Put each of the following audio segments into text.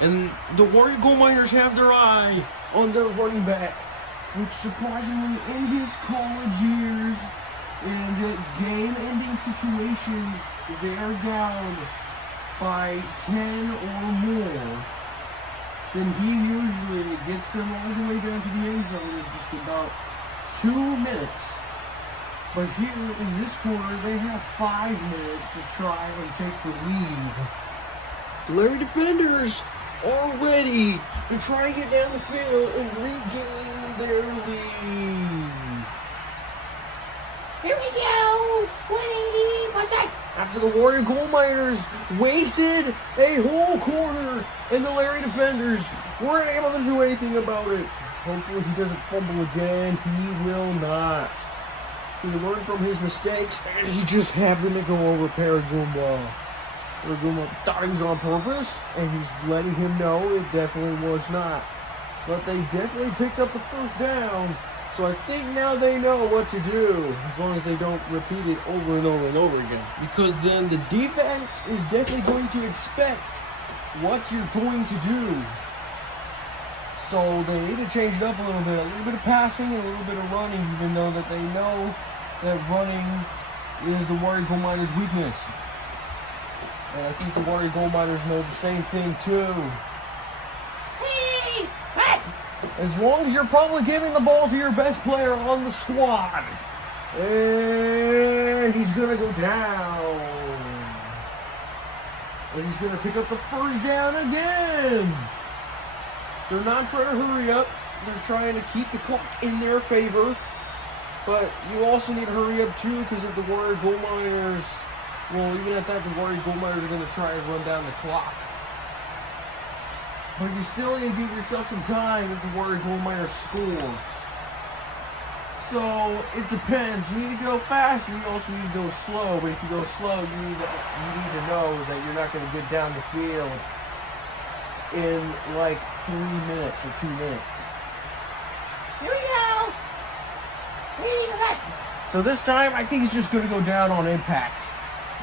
And the Wario Goldminers have their eye on their running back, which surprisingly in his college years, in the game-ending situations, they are down by 10 or more, then he usually gets them all the way down to the end zone in just about 2 minutes. But here in this quarter, they have 5 minutes to try and take the lead. The Larry defenders are ready to try and get down the field and regain their lead. Here we go! 180, what's that? After the Wario Goldminers wasted a whole quarter and the Larry defenders weren't able to do anything about it. Hopefully he doesn't fumble again. He will not. He learned from his mistakes and he just happened to go over Paragoomba. Paragoomba thought he was on purpose and he's letting him know it definitely was not. But they definitely picked up the first down. So I think now they know what to do, as long as they don't repeat it over and over and over again. Because then the defense is definitely going to expect what you're going to do. So they need to change it up a little bit of passing and a little bit of running, even though that they know that running is the Wario Goldminers' weakness. And I think the Wario Goldminers know the same thing too. As long as you're probably giving the ball to your best player on the squad. And he's going to go down. And he's going to pick up the first down again. They're not trying to hurry up. They're trying to keep the clock in their favor. But you also need to hurry up too, because if the Wario Goldminers, well, even at that, the Wario Goldminers are going to try and run down the clock. But you still need to give yourself some time if the Wario Goldminers score. So, it depends. You need to go fast, and you also need to go slow. But if you go slow, you need to know that you're not going to get down the field in like 3 minutes or 2 minutes. Here we go! So this time, I think he's just going to go down on impact.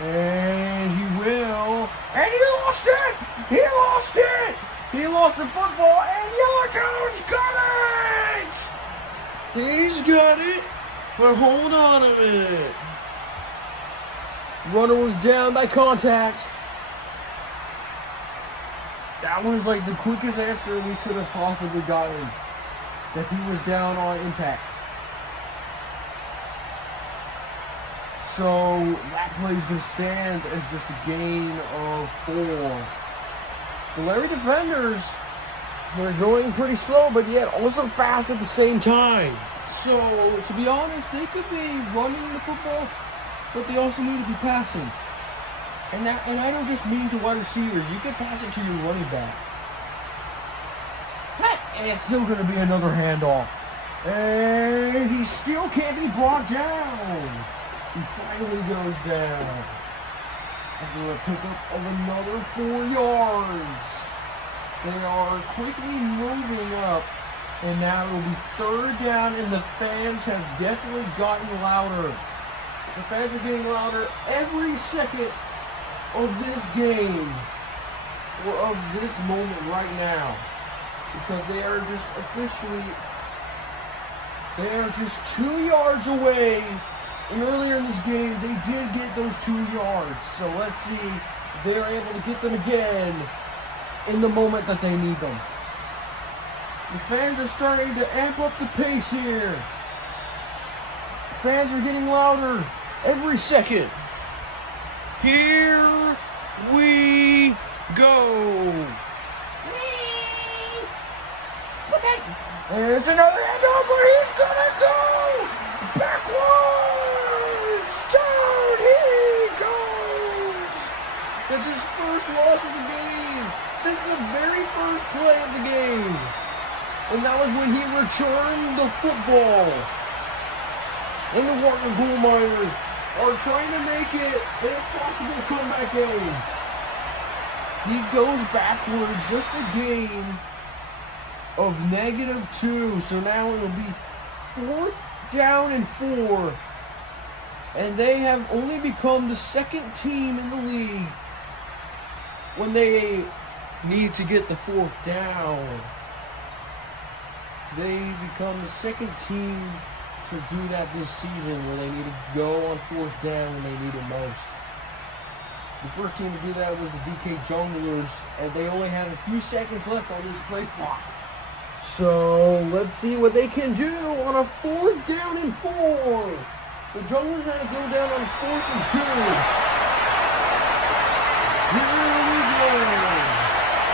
And he will. And he lost it! He lost it! He lost the football, and Yellowtone's got it! He's got it, but hold on a minute. Runner was down by contact. That was like the quickest answer we could have possibly gotten. That he was down on impact. So that play's going to stand as just a gain of 4. The Larry defenders, they're going pretty slow, but yet also fast at the same time. So, to be honest, they could be running the football, but they also need to be passing. And I don't just mean to wide receiver. You can pass it to your running back. And it's still going to be another handoff. And he still can't be brought down. He finally goes down. After a pickup of another 4 yards. They are quickly moving up. And now it will be 3rd down, and the fans have definitely gotten louder. The fans are getting louder every second of this game. Or of this moment right now. Because they are just officially, they are just 2 yards away. And earlier in this game, they did get those 2 yards. So let's see if they are able to get them again in the moment that they need them. The fans are starting to amp up the pace here. The fans are getting louder every second. Here we go. What's that? And it's another handoff, but he's gonna go backwards. Down he goes. That's his first loss of the game since the very first play of the game. And that was when he returned the football. And the Wario Goldminers are trying to make it an impossible comeback game. He goes backwards just a gain of -2. So now it will be 4th down and 4. And they have only become the 2nd team in the league when they need to get the fourth down. They become the second team to do that this season, where they need to go on fourth down when they need it most. The first team to do that was the DK Junglers, and they only had a few seconds left on this play clock. So let's see what they can do on a fourth down and 4. The Junglers had to go down on 4th and 2. Here we go.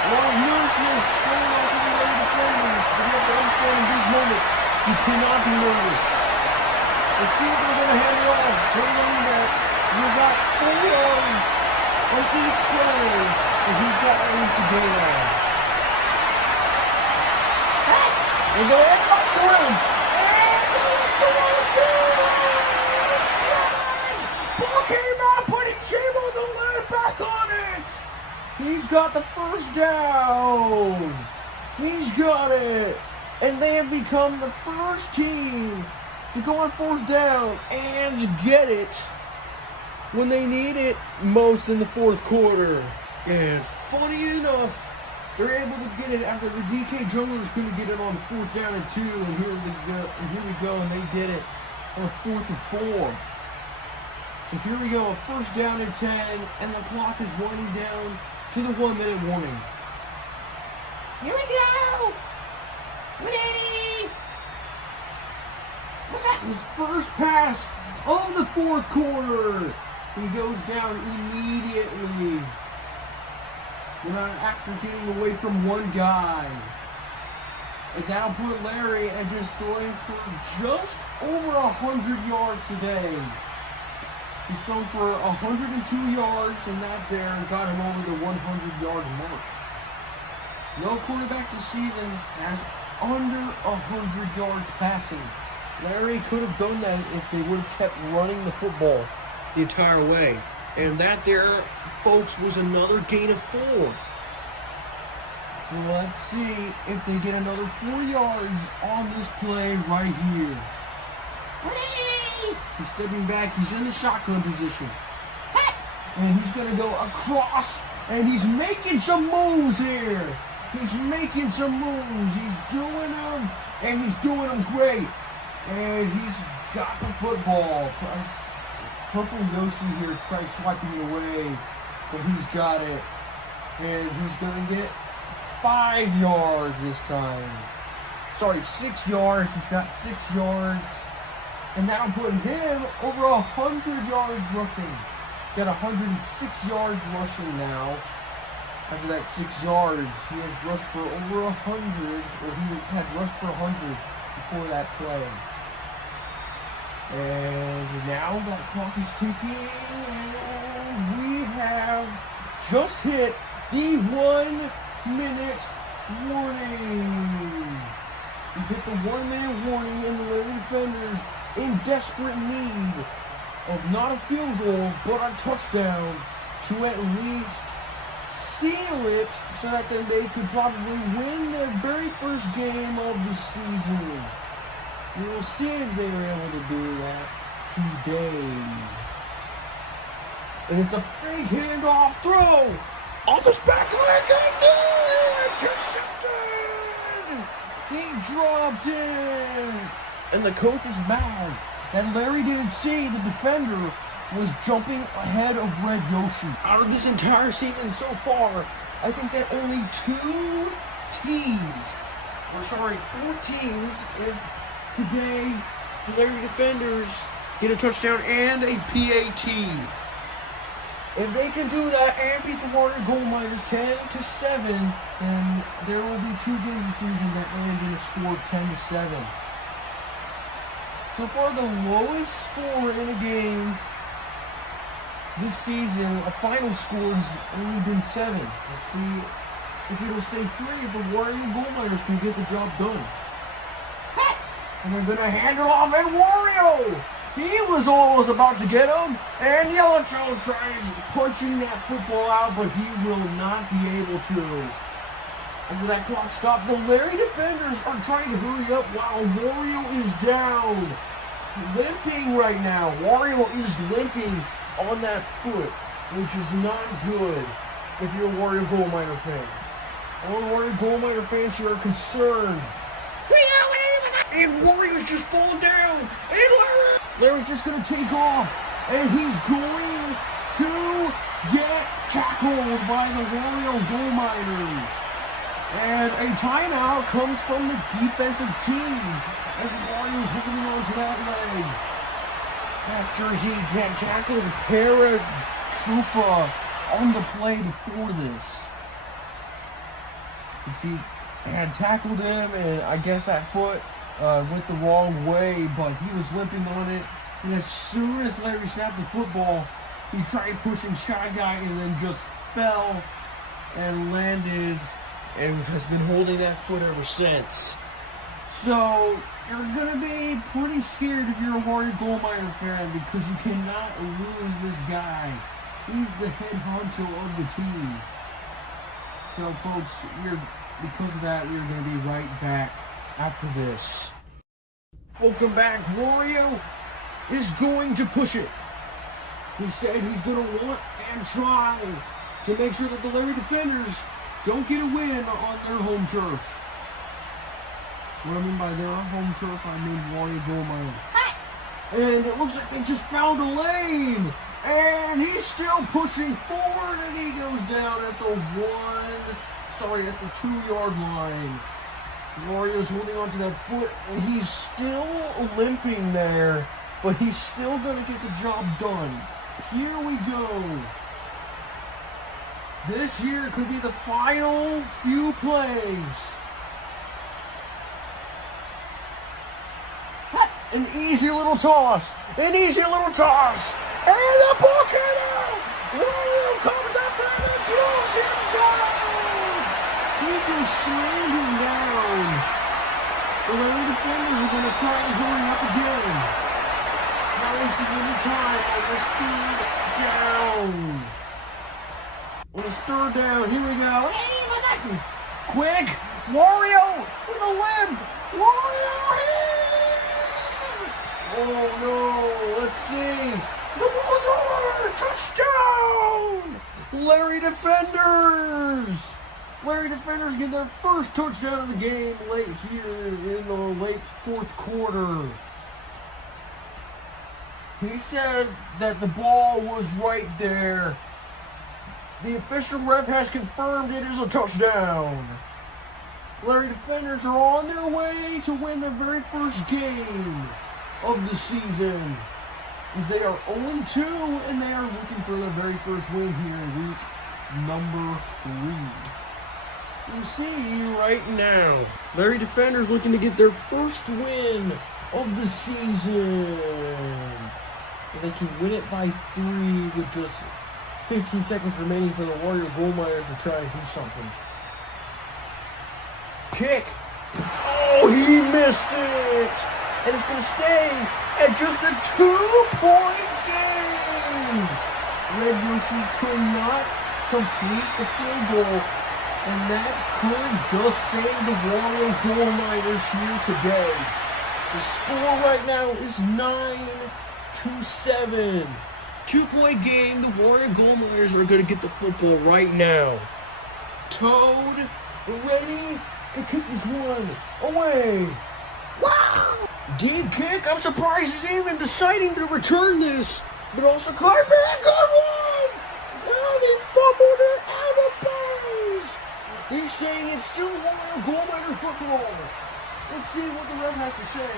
A lot of nervousness going on to the Lady Defenders. But you have to understand in these moments, you cannot be nervous. Let's see if they're going to hand it off. Remember that you've got 4 yards on each play, and he's got at least a game on. And go ahead and up to him. And ball came out, but he's able to let it back on it. He's got the first down. He's got it. And they have become the first team to go on fourth down and get it when they need it most in the fourth quarter. And funny enough, they're able to get it after the DK Junglers couldn't get it on 4th down and 2. And here we go, and they did it on 4th and 4. So here we go, a first down and 10, and the clock is winding down to the 1-minute warning. Here we go! 180! What's that? His first pass of the fourth quarter. He goes down immediately. After getting away from one guy. And now put Larry and just throwing for just over 100 yards today. He's thrown for 102 yards, and that there got him over the 100-yard mark. No quarterback this season has under 100 yards passing. Larry could have done that if they would have kept running the football the entire way. And that there, folks, was another gain of 4. So let's see if they get another 4 yards on this play right here. 180! He's stepping back. He's in the shotgun position. And he's going to go across. And he's making some moves here. He's making some moves. He's doing them. And he's doing them great. And he's got the football. Purple Yoshi here tried swiping it away. But he's got it. And he's going to get 5 yards this time. Sorry, 6 yards. He's got 6 yards. And that'll put him over 100 yards rushing. Got 106 yards rushing now. After that 6 yards, he has rushed for over 100, or he had rushed for 100 before that play. And now that clock is ticking, and we have just hit the 1-minute warning. We've hit the 1-minute warning, and the Lady Defenders in desperate need of not a field goal, but a touchdown to at least seal it so that then they could probably win their very first game of the season. We will see if they were able to do that today. And it's a fake handoff throw off his back leg and intercepted. He dropped it. And the coach is mad that Larry didn't see the defender was jumping ahead of Red Yoshi. Out of this entire season so far, I think that only 4 teams, if today the Larry Defenders get a touchdown and a PAT. If they can do that and beat the Wario Goldminers 10-7, then there will be 2 games this season that Larry going to score 10-7. So far, the lowest score in a game this season, a final score, has only been 7. Let's see if it'll stay 3 if the Wario Goldminers can get the job done. And they're going to hand it off at Wario. He was almost about to get him. And Yellowtail tries punching that football out, but he will not be able to. After that clock stopped, the Larry Defenders are trying to hurry up while Wario is down. Limping right now. Wario is limping on that foot, which is not good if you're a Wario Goldminer fan. All Wario Goldminer fans here are concerned. And Wario's just falling down. And Larry's just going to take off. And he's going to get tackled by the Wario Goldminers. And a timeout comes from the defensive team as Wario's holding on to that leg. After he had tackled Paratroopa on the play before this. He had tackled him, and I guess that foot went the wrong way, but he was limping on it. And as soon as Larry snapped the football, he tried pushing Shy Guy and then just fell and landed and has been holding that foot ever since. So you're going to be pretty scared if you're a Wario Goldminer fan because you cannot lose this guy. He's the head honcho of the team. So folks, because of that, we're going to be right back after this. Welcome back. Wario is going to push it. He said he's going to want and try to make sure that the Larry defenders don't get a win on their home turf. What I mean by their home turf, I mean Wario Goldminer. And it looks like they just found a lane. And he's still pushing forward, and he goes down at the 2-yard line. Wario's holding on to that foot, and he's still limping there, but he's still going to get the job done. Here we go. This here could be the final few plays. An easy little toss. And the ball came out. Wario comes after him and throws him down. He can slam him down. The Larry defenders are going to try and hurry up again. Not wasting any time on this third down. On this third down, here we go. Hey, what's happening? Quick, Wario with a limp. Wario! Oh no, let's see. The ball's over! Touchdown! Larry Defenders get their first touchdown of the game late here in the late fourth quarter. He said that the ball was right there. The official ref has confirmed it is a touchdown. Larry Defenders are on their way to win their very first game of the season, as they are 0-2 and they are looking for their very first win here in week number 3. You see right now, Larry Defenders looking to get their first win of the season. And they can win it by 3 with just 15 seconds remaining for the Wario Goldminers to try and do something. Kick. Oh, he missed it. And it's going to stay at just a 2-point game. Red Yoshi could not complete the field goal, and that could just save the Wario Goldminers here today. The score right now is 9-7. 2-point game. The Wario Goldminers are going to get the football right now. Toad, ready to kick this one away. Wow! Deep kick. I'm surprised he's even deciding to return this. But also caught back on one. Oh, he fumbled it out of bounds. He's saying it's still Wario Goldminer football. Let's see what the ref has to say.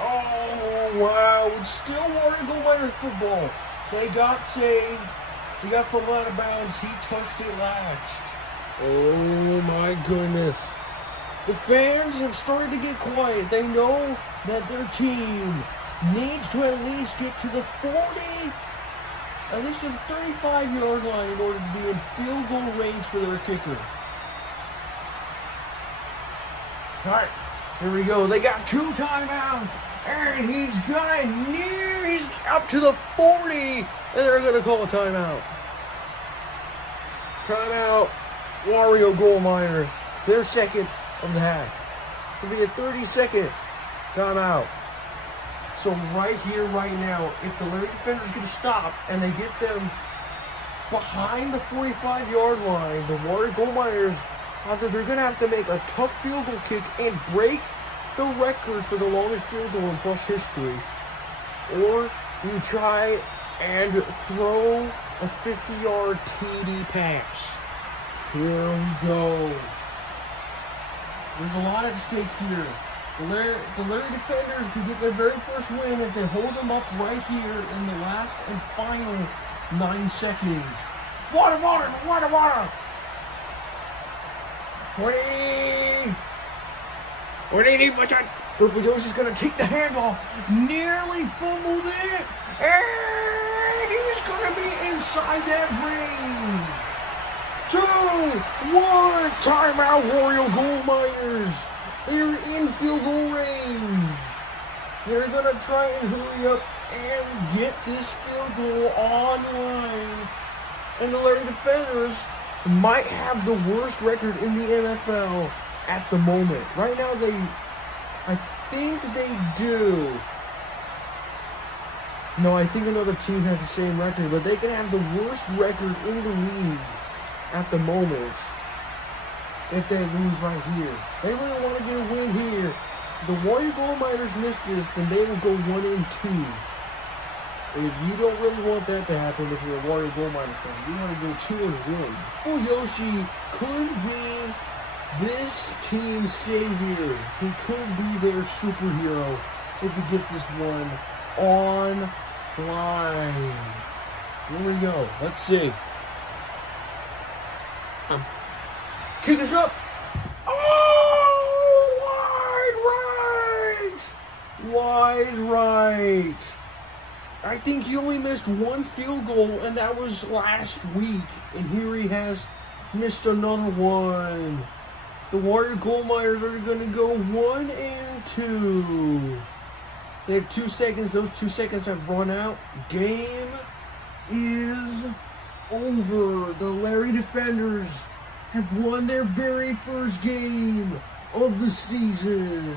Oh, wow. It's still Wario Goldminer football. They got saved. He got thrown out of bounds. He touched it last. Oh my goodness. The fans have started to get quiet. They know that their team needs to at least get to the 40, at least to the 35-yard line in order to be in field goal range for their kicker. Alright, here we go. They got 2 timeouts. And he's up to the 40, and they're going to call a timeout. Timeout. Wario Goldminers, their second of the half. This will be a 30-second timeout. So right here, right now, if the Larry Defenders get to stop and they get them behind the 45-yard line. The Wario Goldminers, they're going to have to make a tough field goal kick and break the record for the longest field goal in Plus history. Or you try and throw a 50-yard TD pass. Here we go. There's a lot at stake here. The Larry Defenders could get their very first win if they hold them up right here in the last and final 9 seconds. Water! 20! What do you need, my son? Is going to take the handoff. Nearly fumbled it. And he's going to be inside that ring. 2, 1, timeout, Wario Goldminers. They're in field goal range. They're going to try and hurry up and get this field goal online. And the Larry Defenders might have the worst record in the MFL at the moment. Right now, I think they do. No, I think another team has the same record, but they can have the worst record in the league at the moment if they lose right here. They really want to get a win here. The Wario Goldminers miss this, then they will go 1-2. If you don't really want that to happen if you're a Wario Goldminer fan, you want to go 2-1. Oh, Yoshi could be this team's savior. He could be their superhero if he gets this one online. Here we go. Let's see. Kick us up. Oh, wide right. I think he only missed one field goal, and that was last week. And here he has missed another one. The Wario Goldminers are going to go 1-2. They have 2 seconds. Those 2 seconds have run out. Game is over. The Larry Defenders have won their very first game of the season.